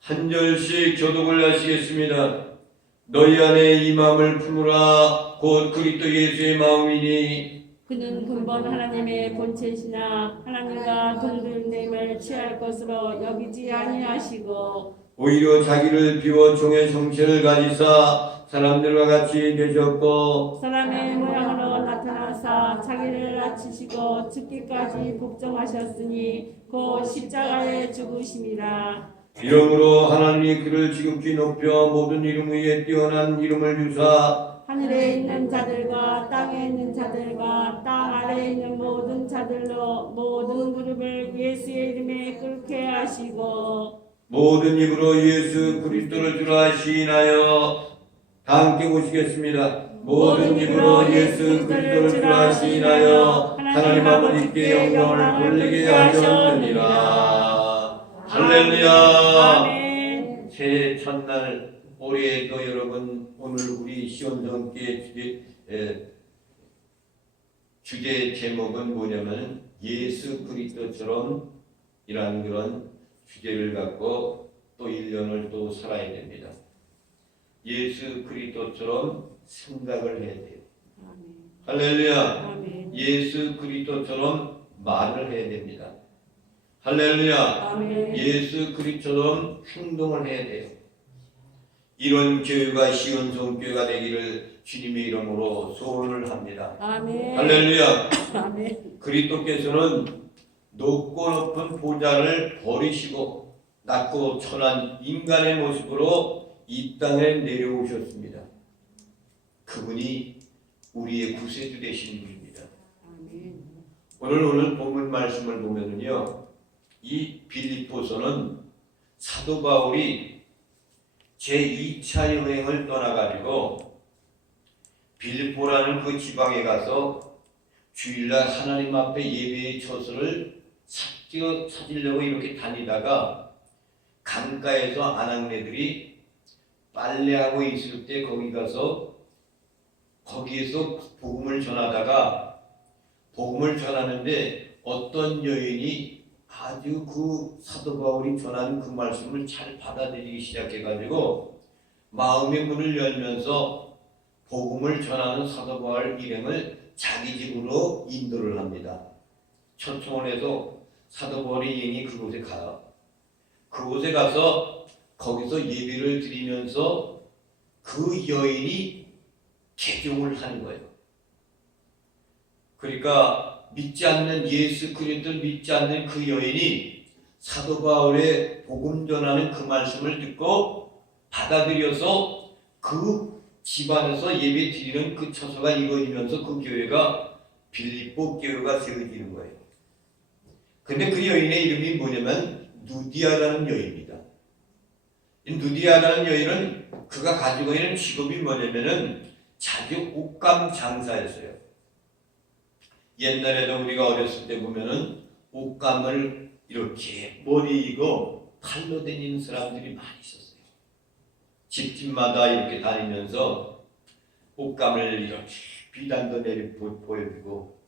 한 절씩 교독을 하시겠습니다. 너희 안에 이 마음을 품으라. 곧 그리스도 예수의 마음이니 그는 근본 하나님의 본체시나 하나님과 동등됨을 취할 것으로 여기지 아니하시고 오히려 자기를 비워 종의 정체를 가지사 사람들과 같이 되셨고 사람의 모양으로 나타나사 자기를 낮추시고 죽기까지 복종하셨으니 곧 십자가에 죽으심이라. 이러므로 하나님이 그를 지극히 높여 모든 이름 위에 뛰어난 이름을 주사 하늘에 있는 자들과 땅에 있는 자들과 땅 아래에 있는 모든 자들로 모든 무릎을 예수의 이름에 꿇게 하시고 모든 입으로 예수 그리스도를 주라 시인하여 다 함께 보시겠습니다. 모든 입으로 예수 그리스도를 주라 시인하여 하나님 아버지께 영광을 돌리게 하셨느니라. 할렐루야. 아멘. 새해 첫날 올해도 여러분 오늘 우리 시온성교회 주제 제목은 뭐냐면 예수 그리스도처럼 이라는 그런 주제를 갖고 또 1년을 또 살아야 됩니다. 예수 그리스도처럼 생각을 해야 돼요. 할렐루야. 아멘. 예수 그리스도처럼 말을 해야 됩니다. 할렐루야. 아멘. 예수 그리스도처럼 행동을 해야 돼요. 이런 교회가 시온성교회가 되기를 주님의 이름으로 소원을 합니다. 아멘. 할렐루야. 아멘. 그리스도께서는 높고 높은 보좌를 버리시고 낮고 천한 인간의 모습으로 이 땅에 내려오셨습니다. 그분이 우리의 구세주 되신 분입니다. 아멘. 오늘 본문 말씀을 보면은요, 이 빌립보서는 사도 바울이 제2차 여행을 떠나가지고 빌립보라는 그 지방에 가서 주일날 하나님 앞에 예배의 처소를 찾으려고 이렇게 다니다가 강가에서 아낙네들이 빨래하고 있을 때 거기 가서 거기에서 복음을 전하다가 복음을 전하는데 어떤 여인이 아주 그 사도 바울이 전하는 그 말씀을 잘 받아들이기 시작해가지고 마음의 문을 열면서 복음을 전하는 사도 바울 일행을 자기 집으로 인도를 합니다. 초청원에서 사도 바울의 여인이 그곳에 가요. 그곳에 가서 거기서 예배를 드리면서 그 여인이 개종을 하는 거예요. 그러니까 믿지 않는 예수 그리스도를 믿지 않는 그 여인이 사도 바울의 복음 전하는 그 말씀을 듣고 받아들여서 그 집안에서 예배 드리는 그 처소가 이루어지면서 그 교회가 빌립보 교회가 세워지는 거예요. 근데 그 여인의 이름이 뭐냐면 누디아라는 여인입니다. 이 누디아라는 여인은 그가 가지고 있는 직업이 뭐냐면은 자주 옷감 장사였어요. 옛날에도 우리가 어렸을 때 보면은 옷감을 이렇게 머리 이고 팔로 다니는 사람들이 많이 있었어요. 집집마다 이렇게 다니면서 옷감을 이렇게 비단도 내리 보여주고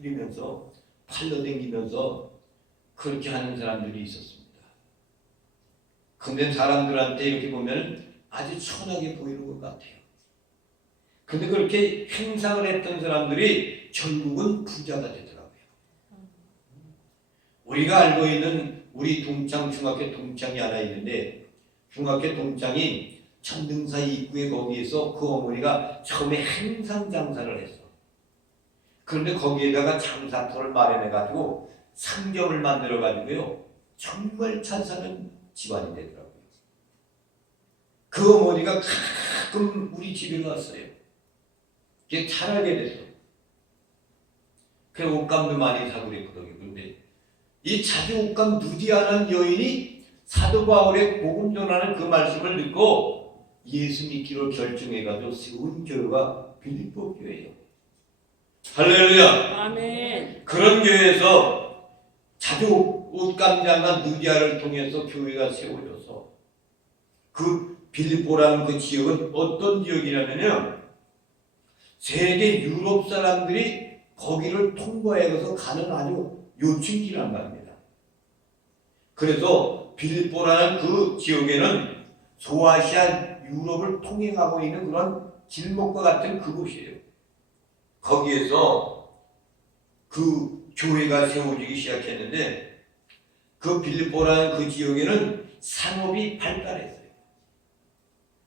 이러면서 팔로 다니면서 그렇게 하는 사람들이 있었습니다. 근데 사람들한테 이렇게 보면 아주 천하게 보이는 것 같아요. 근데 그렇게 행상을 했던 사람들이 결국은 부자가 되더라고요. 우리가 알고 있는 우리 동창, 중학교 동창이 하나 있는데 중학교 동창이 천등사 입구에 거기에서 그 어머니가 처음에 행상 장사를 했어. 그런데 거기에다가 장사터를 마련해가지고 상점을 만들어가지고요. 정말 잘 사는 집안이 되더라고요. 그 어머니가 가끔 우리 집에 갔어요. 이게 잘하게 됐어. 그 옷감도 많이 사고 그랬거든요. 근데 이 자주 옷감 누디아라는 여인이 사도 바울의 복음 전하는 그 말씀을 듣고 예수 믿기로 결정해가지고 세운 교회가 빌립보 교회예요. 할렐루야. 아멘. 그런 교회에서 자주 옷감 장사 누디아를 통해서 교회가 세워져서 그 빌립보라는 그 지역은 어떤 지역이냐면요. 세계 유럽 사람들이 거기를 통과해서 가는 아주 요충지란 말입니다. 그래서 빌립보라는 그 지역에는 소아시아 유럽을 통행하고 있는 그런 길목과 같은 그곳이에요. 거기에서 그 교회가 세워지기 시작했는데 그 빌립보라는 그 지역에는 상업이 발달했어요.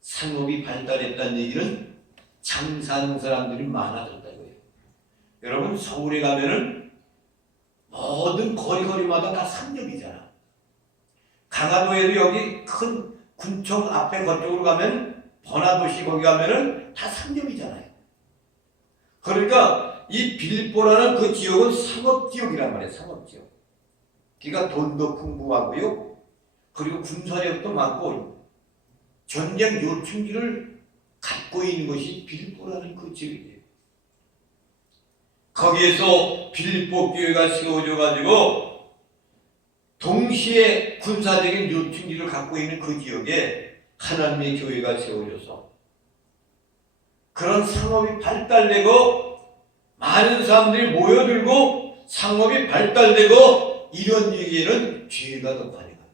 상업이 발달했다는 얘기는 장사하는 사람들이 많아졌다고요. 여러분 서울에 가면은 모든 거리마다 다 상점이잖아. 강화도에도 여기 큰 군청 앞에 그쪽으로 가면 번화도시 거기 가면은 다 상점이잖아요. 그러니까 이 빌립보라는 그 지역은 상업지역이란 말이에요. 상업지역. 그러니까 돈도 풍부하고요. 그리고 군사력도 많고 전쟁 요충지를 갖고 있는 것이 빌립보라는 그 지역이에요. 거기에서 빌립보 교회가 세워져 가지고 동시에 군사적인 요충지를 갖고 있는 그 지역에 하나님의 교회가 세워져서 그런 상업이 발달되고 많은 사람들이 모여들고 상업이 발달되고 이런 얘기에는 죄가 더 관여합니다.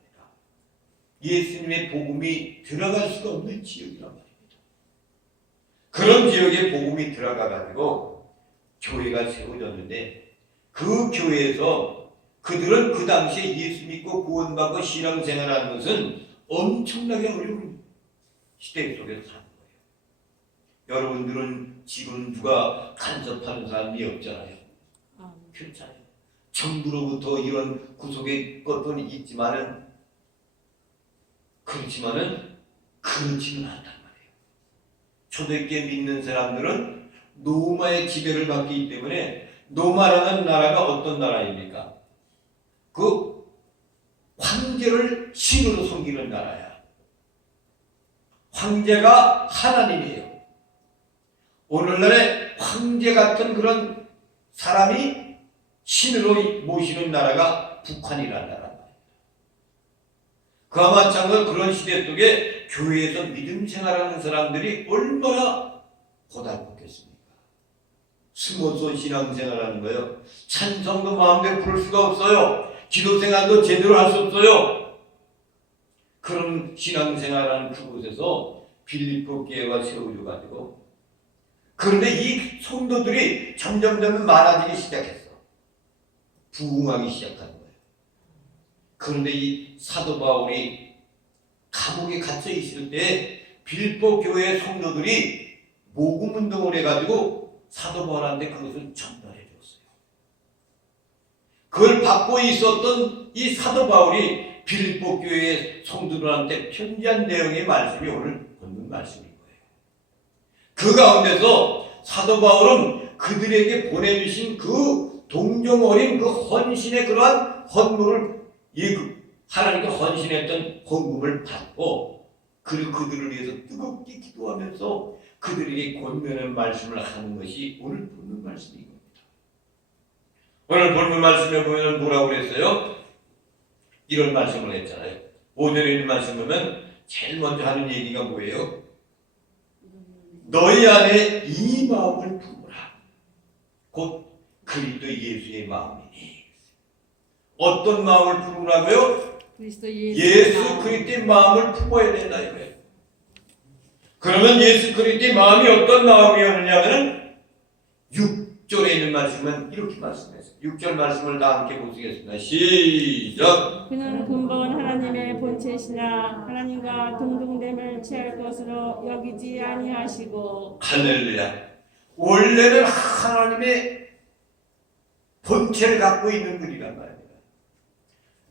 예수님의 복음이 들어갈 수가 없는 지역이란 말입니다. 그런 지역에 복음이 들어가가지고 교회가 세워졌는데 그 교회에서 그들은 그 당시에 예수 믿고 구원받고 신앙생활하는 것은 엄청나게 어려운 시대 속에서 사는 거예요. 여러분들은 지금 누가 간섭하는 사람이 없잖아요. 괜찮아요. 정부로부터 이런 구속의 것도 있지만은 그렇지는 않단 말이에요. 초대교회 믿는 사람들은 로마의 지배를 받기 때문에 로마라는 나라가 어떤 나라입니까? 그 황제를 신으로 섬기는 나라야. 황제가 하나님이에요. 오늘날에 황제 같은 그런 사람이 신으로 모시는 나라가 북한이라는 나라입니다. 그와 마찬가지로 그런 시대 속에 교회에서 믿음 생활하는 사람들이 얼마나 고달팠겠습니까? 숨어서 신앙생활하는 거예요. 찬송도 마음대로 부를 수가 없어요. 기도생활도 제대로 할 수 없어요. 그런 신앙생활하는 그곳에서 빌립보 교회가 세워져 가지고 그런데 이 성도들이 점점 많아지기 시작했어. 부흥하기 시작한 거예요. 그런데 이 사도 바울이 감옥에 갇혀 있을 때 빌립보 교회 성도들이 모금 운동을 해가지고 사도 바울한테 그것을 전달해 줬어요. 그걸 받고 있었던 이 사도 바울이 빌립보 교회 성도들한테 편지한 내용의 말씀이 오늘 본문 말씀인 거예요. 그 가운데서 사도 바울은 그들에게 보내주신 그 동정 어린 그 헌신의 그러한 헌물을 하나님께 헌신했던 헌금을 받고 그리고 그들을 위해서 뜨겁게 기도하면서 그들에게 권면의 말씀을 하는 것이 오늘 본문 말씀인 겁니다. 오늘 본문 말씀에 보면 뭐라고 그랬어요? 이런 말씀을 했잖아요. 5절에 있는 말씀 보면 제일 먼저 하는 얘기가 뭐예요? 너희 안에 이 마음을 품으라. 곧 그리스도 예수의 마음이니. 어떤 마음을 품으라고요? 예수 그리스도의 마음을 품어야 된다 이거예요. 그러면 예수 그리스도의 마음이 어떤 마음이었느냐면 6절에 있는 말씀은 이렇게 말씀했어요. 6절 말씀을 다 함께 보시겠습니다. 시작. 그는 근본 하나님의 본체시나 하나님과 동등됨을 취할 것으로 여기지 아니하시고. 할렐루야. 원래는 하나님의 본체를 갖고 있는 분이란 말입니다.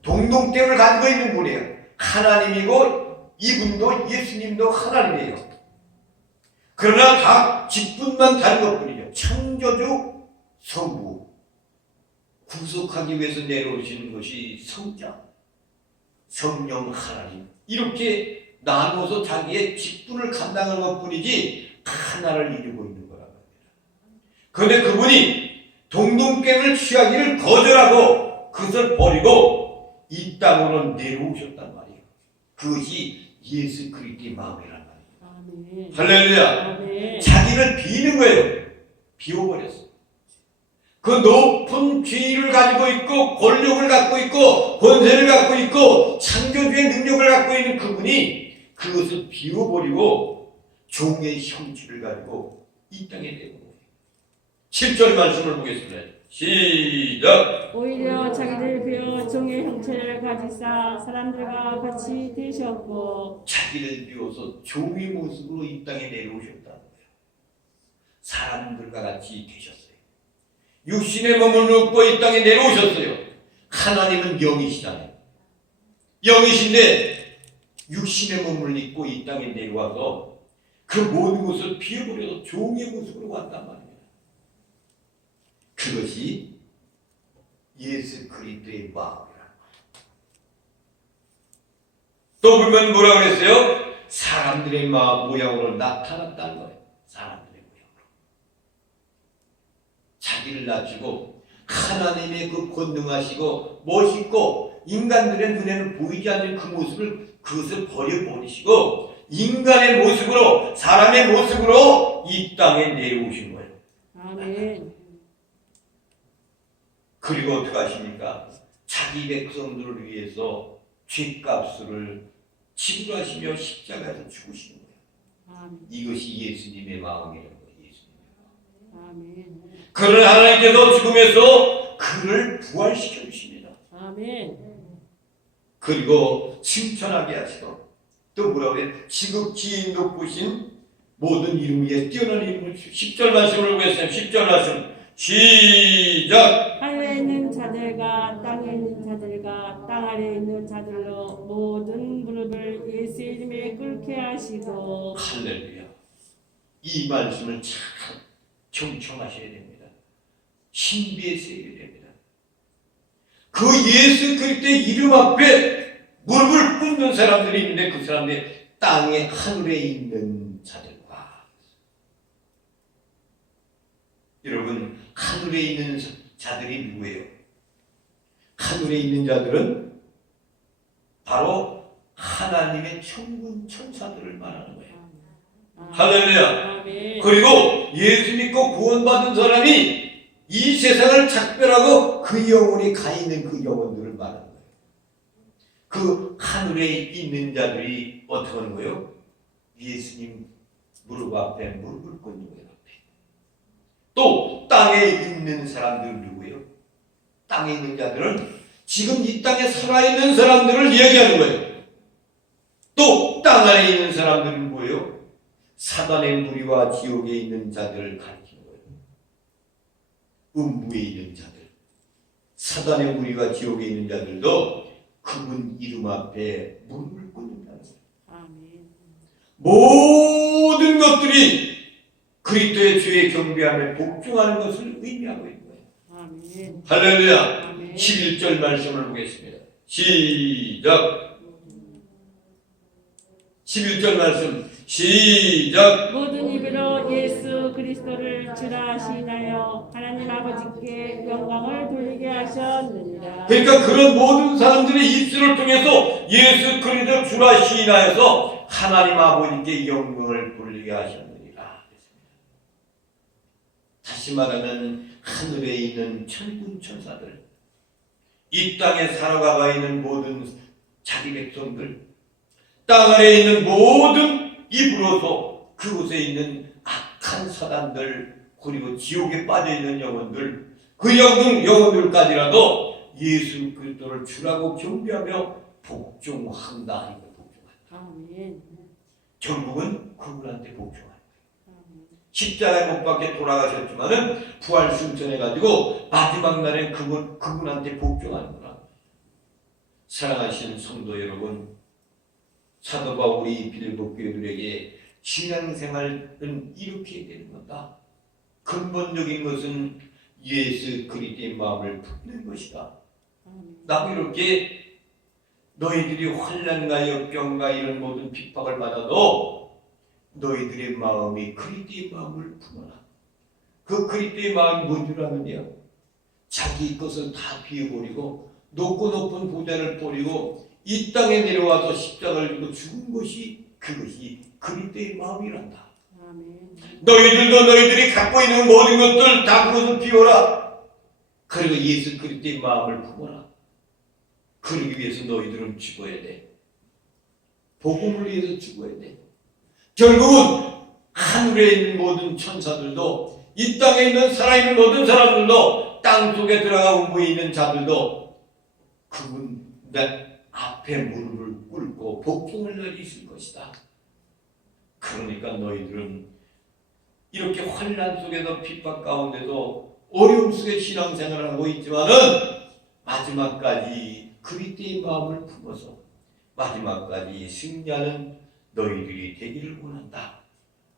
동등됨을 가지고 있는 분이에요. 하나님이고 이분도 예수님도 하나님이에요. 그러나 각 직분만 다른 것뿐이죠. 창조주, 성부, 구속하기 위해서 내려오시는 것이 성자, 성령 하나님 이렇게 나누어서 자기의 직분을 감당하는 것뿐이지 하나를 이루고 있는 거란 말입니다. 그런데 그분이 동등됨을 취하기를 거절하고 그것을 버리고 이 땅으로 내려오셨단 말이에요. 그것이 예수 그리스도의 마음이란 말이에요. 할렐루야. 자기를 비는 거예요. 비워버렸어. 그 높은 지위를 가지고 있고 권력을 갖고 있고 권세를 갖고 있고 창조주의 능력을 갖고 있는 그분이 그것을 비워버리고 종의 형체를 가지고 이 땅에 내온 거예요. 7절 말씀을 보겠습니다. 시작. 오히려 자기를 비워 종의 형체를 가지사 사람들과 같이 되셨고 자기를 비워서 종의 모습으로 이 땅에 내려오셨다는 거예요. 사람들과 같이 되셨어요. 육신의 몸을 입고 이 땅에 내려오셨어요. 하나님은 영이시잖아요. 영이신데 육신의 몸을 입고 이 땅에 내려와서 그 모든 것을 비워버려서 종의 모습으로 왔단 말입니다. 그것이 예수 그리스도의 마음이라는 거예요. 또 보면 뭐라고 그랬어요? 사람들의 마음 모양으로 나타났다는 거예요. 사람들의 모양으로. 자기를 낮추고 하나님의 그 권능하시고 멋있고 인간들의 눈에는 보이지 않는 그 모습을 그것을 버려버리시고 인간의 모습으로 사람의 모습으로 이 땅에 내려오신 거예요. 아멘. 그리고 어떻게 하십니까? 자기 백성들을 위해서 죄값을 지불하시며 십자가에서 죽으시는 거예요. 아멘. 이것이 예수님의 마음이라는 거예요. 예수님의 마음. 아멘. 그를 하나님께서 죽음에서 그를 부활시켜 주십니다. 아멘. 그리고 칭찬하게 하시고 또 뭐라고 해요? 지극히 높으신 모든 이름 위에 뛰어난 이름을 10절 말씀을 보겠습니다. 10절 말씀 시작. 하늘에 있는 자들과 땅에 있는 자들과 땅 아래에 있는 자들로 모든 무릎을 예수의 이름에 꿇게 하시고 할렐루야. 이 말씀을 참 경청하셔야 됩니다. 신비해서 해야 됩니다. 그 예수 그리스도의 이름 앞에 무릎을 꿇는 사람들이 있는데 그 사람들이 땅에 하늘에 있는 자들과 여러분 하늘에 있는 자들이 누구예요? 하늘에 있는 자들은 바로 하나님의 천군 천사들을 말하는 거예요. 할렐루야. 아멘. 그리고 예수 믿고 구원받은 사람이 이 세상을 작별하고 그 영혼이 가 있는 그 영혼들을 말하는 거예요. 그 하늘에 있는 자들이 어떻게 하는 거예요? 예수님 무릎 앞에 무릎을 꿇는 거예요. 또 땅에 있는 사람들은 누구예요? 땅에 있는 자들은 지금 이 땅에 살아있는 사람들을 이야기하는 거예요. 또 땅 안에 있는 사람들은 뭐예요? 사단의 무리와 지옥에 있는 자들을 가리키는 거예요. 음부에 있는 자들, 사단의 무리와 지옥에 있는 자들도 그분 이름 앞에 무릎을 꿇는다는 거예요. 아멘. 모든 것들이 그리스도의 주의 경배함에 복종하는 것을 의미하고 있는 거예요. 아멘. 할렐루야. 아멘. 11절 말씀을 보겠습니다. 시작. 11절 말씀 시작. 모든 입으로 예수 그리스도를 주라 시인하여 하나님 아버지께 영광을 돌리게 하셨느니라. 그러니까 그런 모든 사람들의 입술을 통해서 예수 그리스도 주라 시인하여서 하나님 아버지께 영광을 돌리게 하셨느니라. 다시 말하면 하늘에 있는 천군 천사들, 이 땅에 살아가 있는 모든 자기 백성들, 땅 아래에 있는 모든 입으로서 그곳에 있는 악한 사단들, 그리고 지옥에 빠져있는 영혼들, 그 영혼들까지라도 예수 그리스도를 주라고 경배하며 복종한다. 이거 복종한다. 아멘. 결국은 그분한테 복종한다. 아멘. 십자가에 못 박혀 돌아가셨지만은 부활 승천해가지고 마지막 날에 그분한테 복종하는구나. 사랑하시는 성도 여러분, 사도 바울이 빌립보 교회들에게 신앙생활은 이렇게 되는 거다. 근본적인 것은 예수 그리스도의 마음을 품는 것이다. 나도 이렇게 너희들이 환난과 역경과 이런 모든 핍박을 받아도 너희들의 마음이 그리스도의 마음을 품어라. 그 그리스도의 마음이 뭔 줄 아느냐? 자기 것을 다 비워버리고 높고 높은 보좌를 버리고 이 땅에 내려와서 십자가를 지고 죽은 것이 그것이 그리스도의 마음이란다. 아멘. 너희들도 너희들이 갖고 있는 모든 것들 다 그것을 비워라. 그리고 예수 그리스도의 마음을 품어라. 그러기 위해서 너희들은 죽어야 돼. 복음을 위해서 죽어야 돼. 결국은 하늘에 있는 모든 천사들도, 이 땅에 있는 살아있는 모든 사람들도, 땅 속에 들어가 운부에 있는 자들도 그분 내 앞에 무릎을 꿇고 복종을 내리실 것이다. 그러니까 너희들은 이렇게 환난 속에서 핍박 가운데도 어려움 속에 신앙생활을 하고 있지만은 마지막까지 그리스도의 마음을 품어서 마지막까지 승리하는 너희들이 되기를 원한다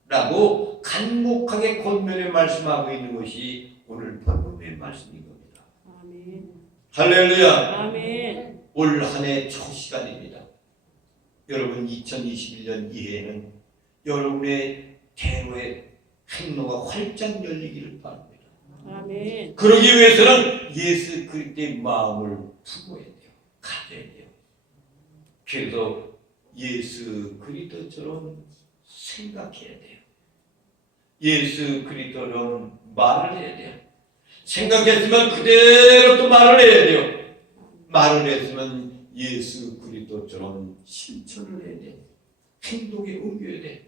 라고 간곡하게 권면에 말씀하고 있는 것이 오늘 본문의 말씀인 겁니다. 아멘. 할렐루야. 아멘. 올 한 해 첫 시간입니다. 여러분 2021년 이해에는 여러분의 대로의 행로가 활짝 열리기를 바랍니다. 아멘. 그러기 위해서는 예수 그리스도의 마음을 품어야 돼요. 가져야 돼요. 그래서 예수 그리스도처럼 생각해야 돼요. 예수 그리스도처럼 말을 해야 돼요. 생각했으면 그대로 또 말을 해야 돼요. 말을 했으면 예수 그리스도처럼 실천을 해야 돼요. 행동에 옮겨야 돼요.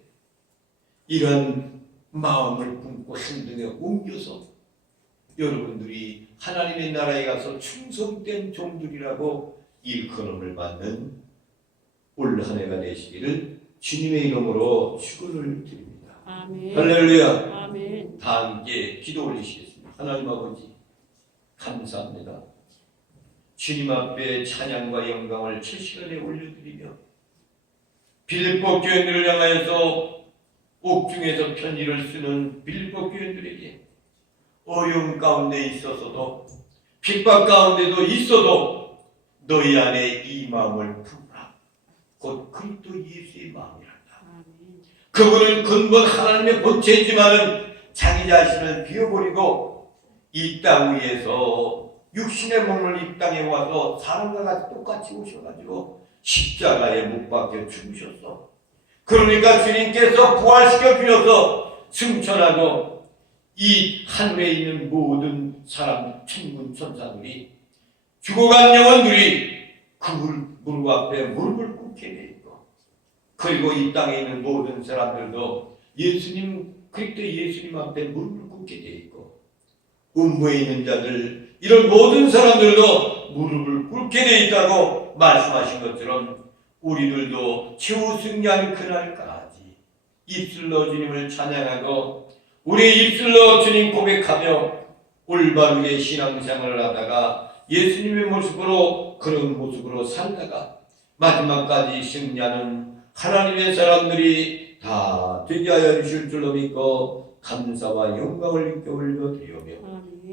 이런 마음을 품고 행동에 옮겨서 여러분들이 하나님의 나라에 가서 충성된 종들이라고 일컬음을 받는 올 한 해가 되시기를 주님의 이름으로 축원을 드립니다. 아멘. 할렐루야. 아멘. 다 함께 기도 올리시겠습니다. 하나님 아버지 감사합니다. 주님 앞에 찬양과 영광을 최시간에 올려드리며 빌립보 교인들을 향하여서 옥중에서 편지를 쓰는 빌립보 교인들에게 어려움 가운데 있어서도 핍박 가운데도 있어도 너희 안에 이 마음을 품으라. 곧 그리스도 예수의 마음이란다. 아멘. 그분은 근본 하나님의 본체이지만은 자기 자신을 비워버리고 이 땅 위에서 육신의 몸을 이 땅에 와서 사람과 같이 똑같이 오셔가지고 십자가에 못 박혀 죽으셨어. 그러니까 주님께서 부활시켜 주셔서 승천하고 이 하늘에 있는 모든 사람, 천군 천사들이 죽어간 영혼들이 그 무릎 앞에 무릎을 꿇게 돼 있고, 그리고 이 땅에 있는 모든 사람들도 예수님, 그리스도 예수님 앞에 무릎을 꿇게 돼 있고, 음부에 있는 자들, 이런 모든 사람들도 무릎을 꿇게 돼 있다고 말씀하신 것처럼 우리들도 최후 승리하는 그날까지 입술로 주님을 찬양하고 우리 입술로 주님 고백하며 올바르게 신앙생활을 하다가 예수님의 모습으로, 그런 모습으로 살다가 마지막까지 승리하는 하나님의 사람들이 다 되게 하여 주실 줄로 믿고 감사와 영광을 있게 올려드리오며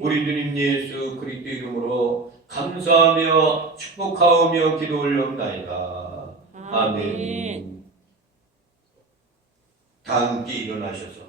우리 주님 예수 그리스도 이름으로 감사하며 축복하오며 기도 올려옵나이다. 아멘. 다 함께 일어나셔서